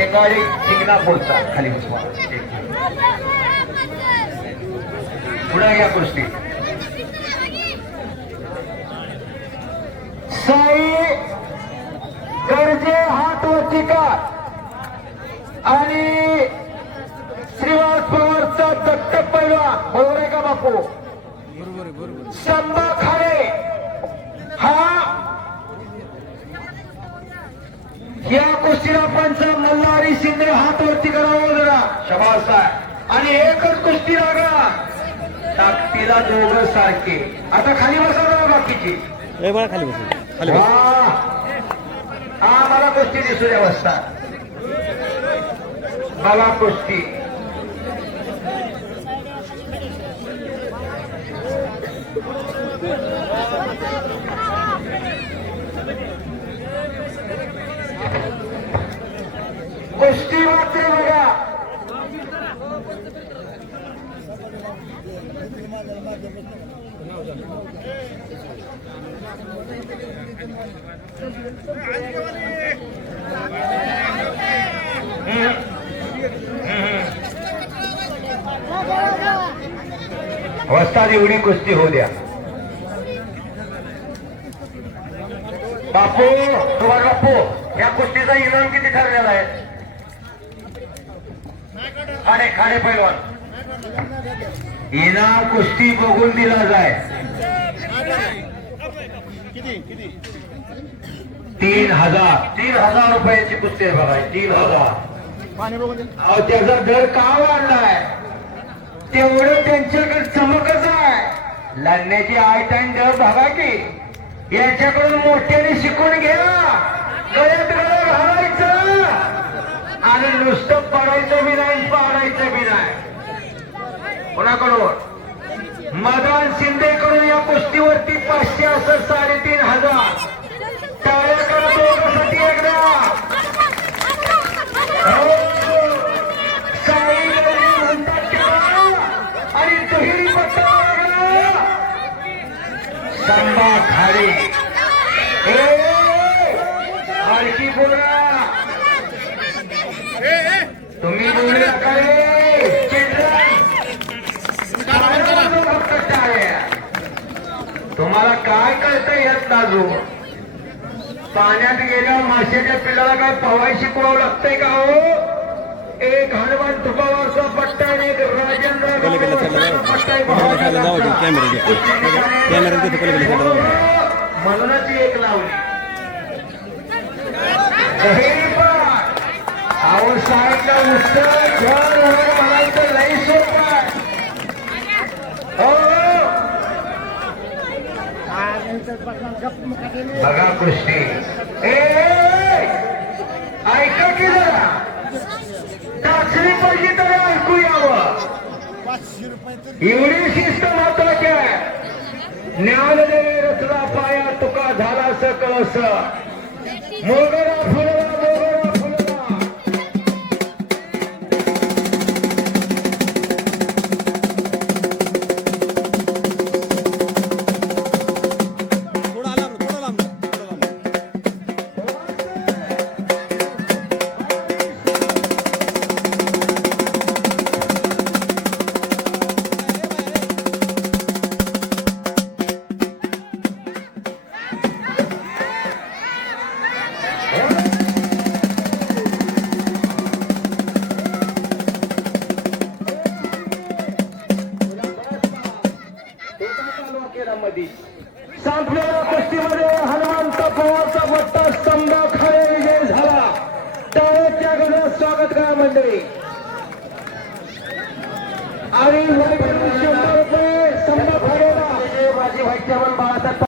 शेंगाडी शिंगणापूरचा खाली बसवा. पुढे घ्या कुस्ती. साई गरजे हात वरती का आणि श्रीवास पवारचा दत्त पैलवान बरोबर आहे का बापू? संभा खाडे हा या कुस्तीला पंच मल्हारी शिंदे हात वरती करावं जरा. शबास आहे. आणि एकच कुस्ती लागला ताकदीला दोघं सारखे. आता खाली बसा जरा बाकीची. खाली बस खाली बस. हा मला कुस्ती दिसू द्या बसता. मला कुस्ती कुस्ती मात्र बघा. वस्ताद एवढी कुस्ती होऊ द्या. बापू तुम्हाला बापू या कुस्तीचा इनाम किती ठरलेला आहे? खाडे खाडे पैलवान इनाम कुस्ती बघून दिला जाय. 3,000 रुपयाची कुस्ती आहे बघा. 3,000. अहो त्याचा दर का वाढलाय? तेवढं त्यांच्याकडे चमकच आहे. लढण्याची आयट आणि दर बघा की. यांच्याकडून मोठ्याने शिकून घ्या. गळ्यात गळं घालायचं आणि नुसतं पडायचं बी नाही पाडायचं बी नाही. कोणाकडून? मदान शिंदेकडून या कुस्तीवरती 500 असं 3,500. टाळ्या करा दोघांसाठी एकदा. साई म्हणतात आणि दुहेरी पट्टा लागला. संभा खाडे हलकी बोला. तुम्ही बोलू नका रे. तुम्हाला काय कळतं यात नाजू? पाण्यात गेल्या माशाच्या पिल्लाला काय पवाय शिकवावं लागतंय का हो? एक हनुमान तुपावरचा पट्टा आणि एक राजेंद्र म्हणूनच एक लावली. अहो साईडला उत्तर म्हणायचं लई सोपं आहे. बघा कुस्ती. ऐका की जरा टाचणी पाहिजे तरी ऐकू यावं. एवढी शिस्त महत्वाची आहे. ज्ञानदेवे रचला पाया तुका झाला सकळस. मोगरा फुलला मोगरा फुलला. संपलेल्या कुस्तीमध्ये